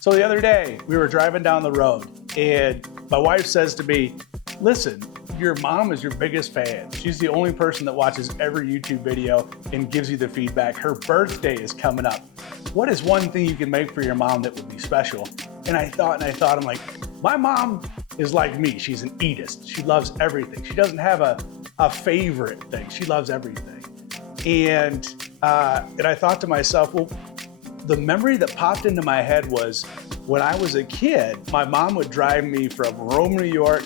So the other day, we were driving down the road and my wife says to me, listen, your mom is your biggest fan. She's the only person that watches every YouTube video and gives you the feedback. Her birthday is coming up. What is one thing you can make for your mom that would be special? And I thought, I'm like, my mom is like me. She's an eatist. She loves everything. She doesn't have a favorite thing. She loves everything. And I thought to myself, well, the memory that popped into my head was when I was a kid, my mom would drive me from Rome, New York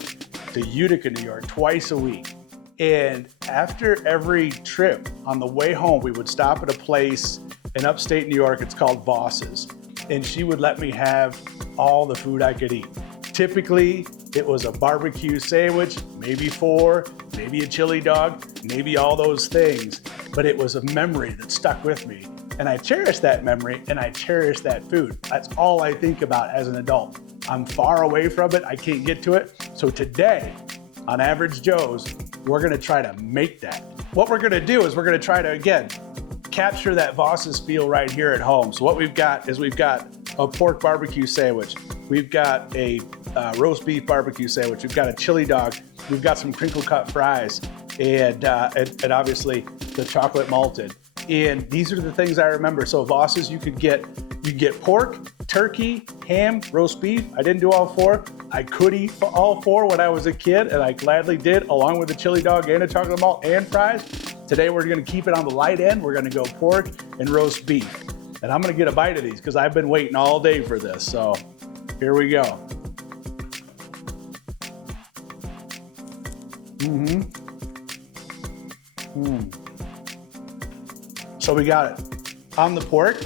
to Utica, New York twice a week. And after every trip on the way home, we would stop at a place in upstate New York. It's called Voss's. And she would let me have all the food I could eat. Typically, it was a barbecue sandwich, maybe 4, maybe a chili dog, maybe all those things. But it was a memory that stuck with me. And I cherish that memory and I cherish that food. That's all I think about as an adult. I'm far away from it. I can't get to it. So today, on Average Joe's, we're gonna try to make that. What we're gonna do is we're gonna try to, again, capture that Voss's feel right here at home. So what we've got is we've got a pork barbecue sandwich. We've got a roast beef barbecue sandwich. We've got a chili dog. We've got some crinkle cut fries and obviously the chocolate malted. And these are the things I remember. So Voss's, you get pork, turkey, ham, roast beef. I didn't do all 4. I could eat all 4 when I was a kid, and I gladly did, along with a chili dog and a chocolate malt and fries. Today we're gonna keep it on the light end. We're gonna go pork and roast beef. And I'm gonna get a bite of these because I've been waiting all day for this. So here we go. So we got it. On the pork,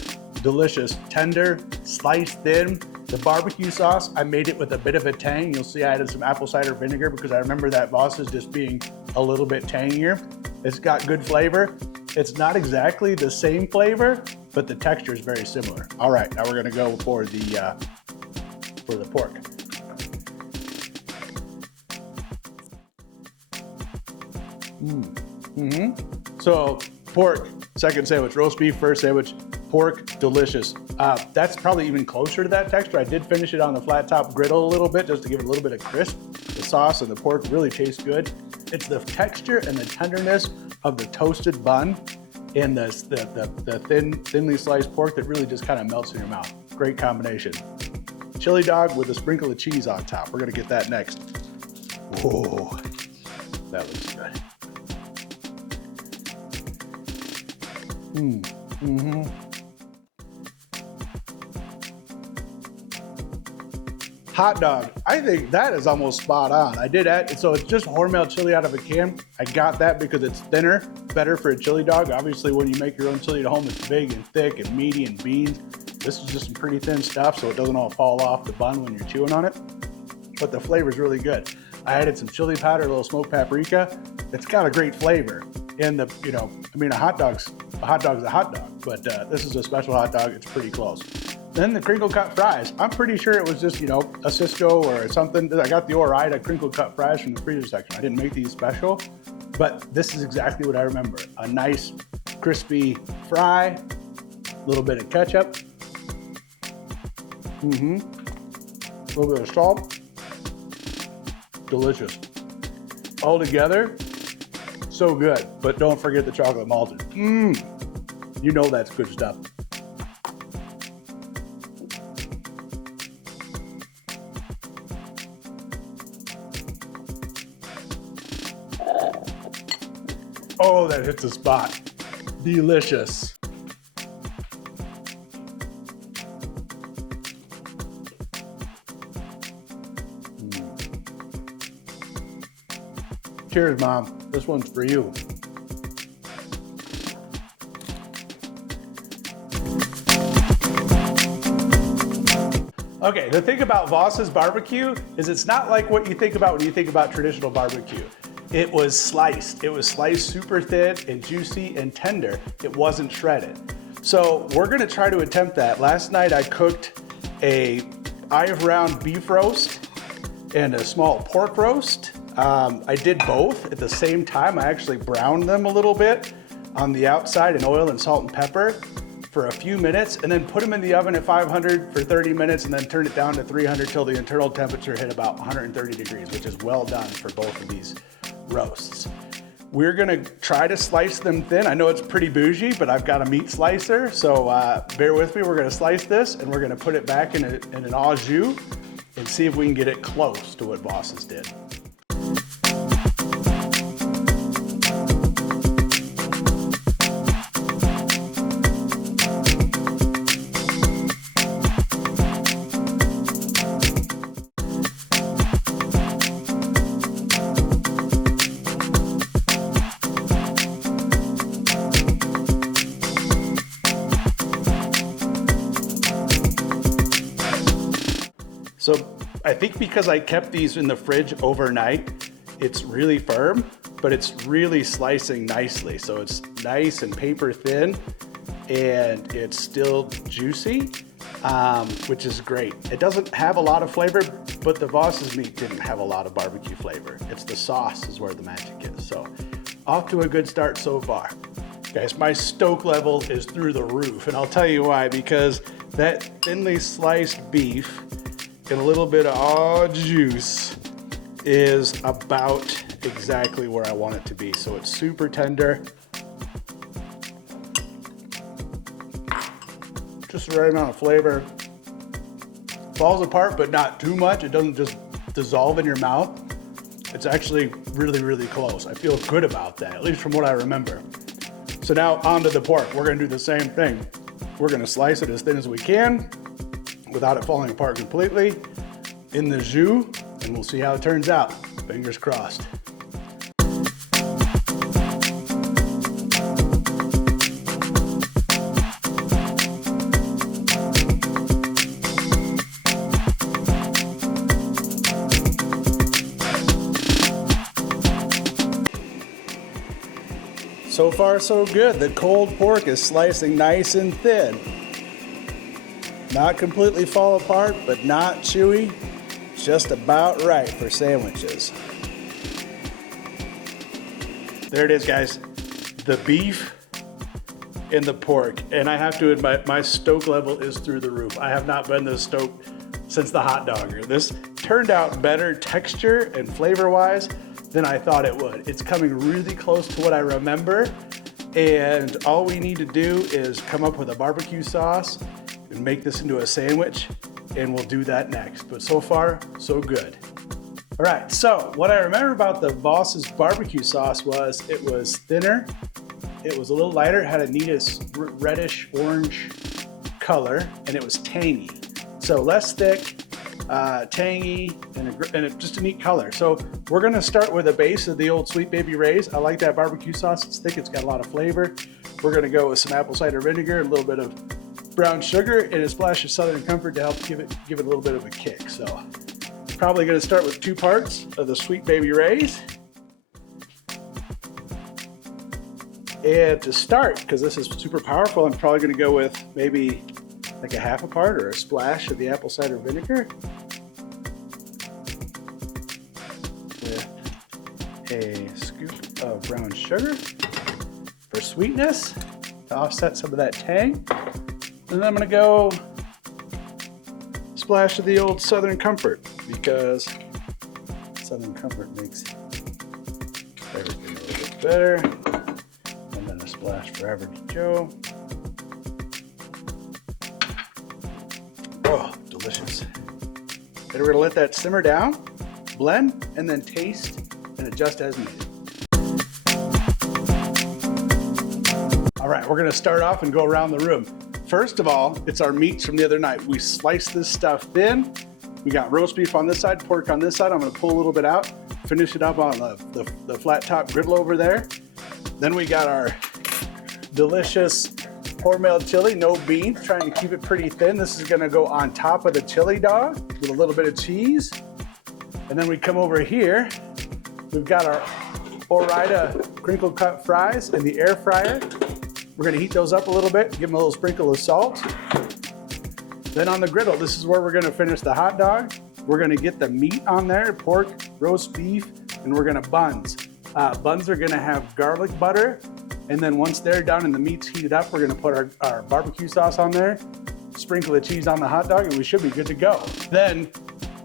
delicious, tender, sliced thin. The barbecue sauce, I made it with a bit of a tang. You'll see I added some apple cider vinegar because I remember that Voss's just being a little bit tangier. It's got good flavor. It's not exactly the same flavor, but the texture is very similar. All right, now we're gonna go for the pork. So pork, second sandwich, roast beef, first sandwich, pork, delicious. That's probably even closer to that texture. I did finish it on the flat top griddle a little bit just to give it a little bit of crisp. The sauce and the pork really taste good. It's the texture and the tenderness of the toasted bun and the thinly sliced pork that really just kind of melts in your mouth. Great combination. Chili dog with a sprinkle of cheese on top. We're gonna get that next. Whoa, that looks good. Hot dog. I think that is almost spot on. I did add, so it's just Hormel chili out of a can. I got that because it's thinner, better for a chili dog. Obviously, when you make your own chili at home, it's big and thick and meaty and beans. This is just some pretty thin stuff, so it doesn't all fall off the bun when you're chewing on it. But the flavor is really good. I added some chili powder, a little smoked paprika. It's got a great flavor. And a hot dog's a hot dog, but this is a special hot dog. It's pretty close. Then the crinkle cut fries. I'm pretty sure it was just, a Cisco or something. I got the ROADSIDE crinkle cut fries from the freezer section. I didn't make these special, but this is exactly what I remember. A nice crispy fry, a little bit of ketchup, a little bit of salt. Delicious. All together, so good. But don't forget the chocolate malted. You know that's good stuff. Oh, that hits the spot. Delicious. Cheers, Mom. This one's for you. Okay, the thing about Voss's barbecue is it's not like what you think about when you think about traditional barbecue. It was sliced. It was sliced super thin and juicy and tender. It wasn't shredded. So we're gonna try to attempt that. Last night I cooked a eye of round beef roast and a small pork roast. I did both at the same time. I actually browned them a little bit on the outside in oil and salt and pepper for a few minutes and then put them in the oven at 500 for 30 minutes and then turn it down to 300 till the internal temperature hit about 130 degrees, which is well done for both of these roasts. We're gonna try to slice them thin. I know it's pretty bougie, but I've got a meat slicer, so bear with me. We're gonna slice this and we're gonna put it back in an au jus and see if we can get it close to what Voss's did. So I think because I kept these in the fridge overnight, it's really firm, but it's really slicing nicely. So it's nice and paper thin and it's still juicy, which is great. It doesn't have a lot of flavor, but the Voss's meat didn't have a lot of barbecue flavor. It's the sauce is where the magic is. So off to a good start so far. Guys, my stoke level is through the roof, and I'll tell you why, because that thinly sliced beef and a little bit of au juice is about exactly where I want it to be. So it's super tender. Just the right amount of flavor. Falls apart, but not too much. It doesn't just dissolve in your mouth. It's actually really, really close. I feel good about that, at least from what I remember. So now onto the pork. We're gonna do the same thing. We're gonna slice it as thin as we can without it falling apart completely in the jus, and we'll see how it turns out. Fingers crossed. So far so good. The cold pork is slicing nice and thin. Not completely fall apart, but not chewy. Just about right for sandwiches. There it is, guys. The beef and the pork. And I have to admit, my stoke level is through the roof. I have not been this stoked since the hot dogger. This turned out better texture and flavor-wise than I thought it would. It's coming really close to what I remember. And all we need to do is come up with a barbecue sauce and make this into a sandwich, and we'll do that next. But so far, so good. All right, so what I remember about the Voss's barbecue sauce was it was thinner, it was a little lighter, it had a neatest reddish orange color, and it was tangy. So less thick, tangy, and just a neat color. So we're gonna start with a base of the old Sweet Baby Ray's. I like that barbecue sauce, it's thick, it's got a lot of flavor. We're gonna go with some apple cider vinegar, a little bit of brown sugar, and a splash of Southern Comfort to help give it a little bit of a kick. So probably gonna start with 2 parts of the Sweet Baby Ray's. And to start, because this is super powerful, I'm probably gonna go with maybe like a half a part or a splash of the apple cider vinegar with a scoop of brown sugar for sweetness to offset some of that tang. And then I'm gonna go splash of the old Southern Comfort, because Southern Comfort makes everything a little bit better. And then a splash for Average Joe. Oh, delicious. And we're gonna let that simmer down, blend, and then taste and adjust as needed. All right, we're gonna start off and go around the room. First of all, it's our meats from the other night. We sliced this stuff thin. We got roast beef on this side, pork on this side. I'm gonna pull a little bit out, finish it up on the flat top griddle over there. Then we got our delicious Hormel chili, no beans, trying to keep it pretty thin. This is gonna go on top of the chili dog with a little bit of cheese. And then we come over here, we've got our Ore-Ida crinkle cut fries in the air fryer. We're gonna heat those up a little bit, give them a little sprinkle of salt. Then on the griddle, this is where we're gonna finish the hot dog. We're gonna get the meat on there, pork, roast beef, and we're gonna buns. Buns are gonna have garlic butter And then once they're done and the meat's heated up, we're gonna put our barbecue sauce on there, sprinkle the cheese on the hot dog, and we should be good to go. Then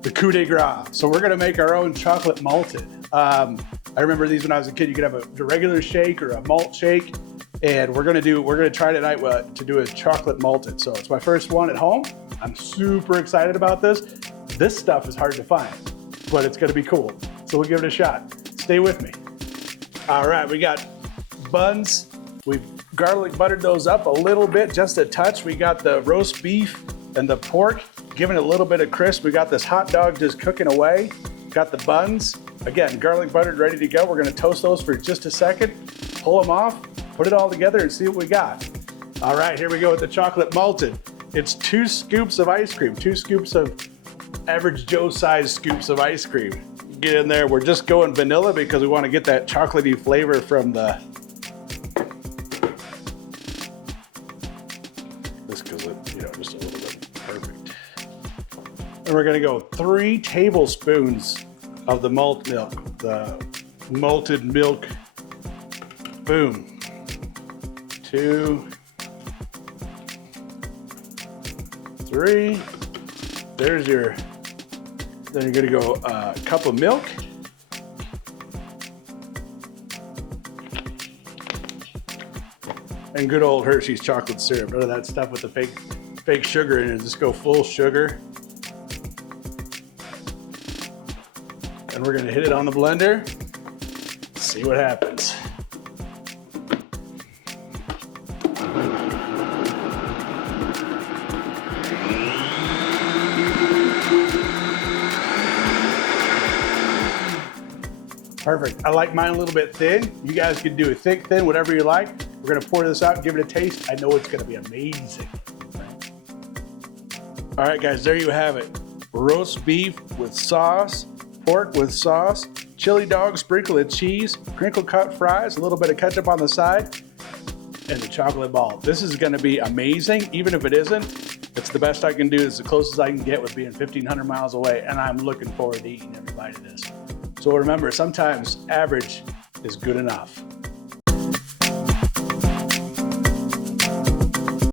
the coup de grace. So we're gonna make our own chocolate malted. I remember these when I was a kid. You could have a regular shake or a malt shake, and we're gonna try tonight to do a chocolate malted. So it's my first one at home. I'm super excited about this. This stuff is hard to find, but it's gonna be cool. So we'll give it a shot. Stay with me. All right, we got buns. We've garlic buttered those up a little bit, just a touch. We got the roast beef and the pork, giving it a little bit of crisp. We got this hot dog just cooking away. Got the buns, again, garlic buttered, ready to go. We're gonna toast those for just a second, pull them off, put it all together and see what we got. All right, here we go with the chocolate malted. It's 2 scoops of ice cream, 2 scoops of average Joe size scoops of ice cream. Get in there, we're just going vanilla because we wanna get that chocolatey flavor from the, just because it, just a little bit perfect. And we're gonna go 3 tablespoons of the malt milk, the malted milk. Boom. 2, 3. There's your, then you're gonna go a cup of milk. And good old Hershey's chocolate syrup. None of that stuff with the fake sugar in it. Just go full sugar. And we're gonna hit it on the blender. See what happens. Perfect. I like mine a little bit thin. You guys can do it thick, thin, whatever you like. We're gonna pour this out and give it a taste. I know it's gonna be amazing. All right, guys, there you have it. Roast beef with sauce, pork with sauce, chili dog sprinkled with cheese, crinkle cut fries, a little bit of ketchup on the side, and the chocolate ball. This is gonna be amazing. Even if it isn't, it's the best I can do. It's the closest I can get with being 1,500 miles away, and I'm looking forward to eating every bite of this. So remember, sometimes average is good enough.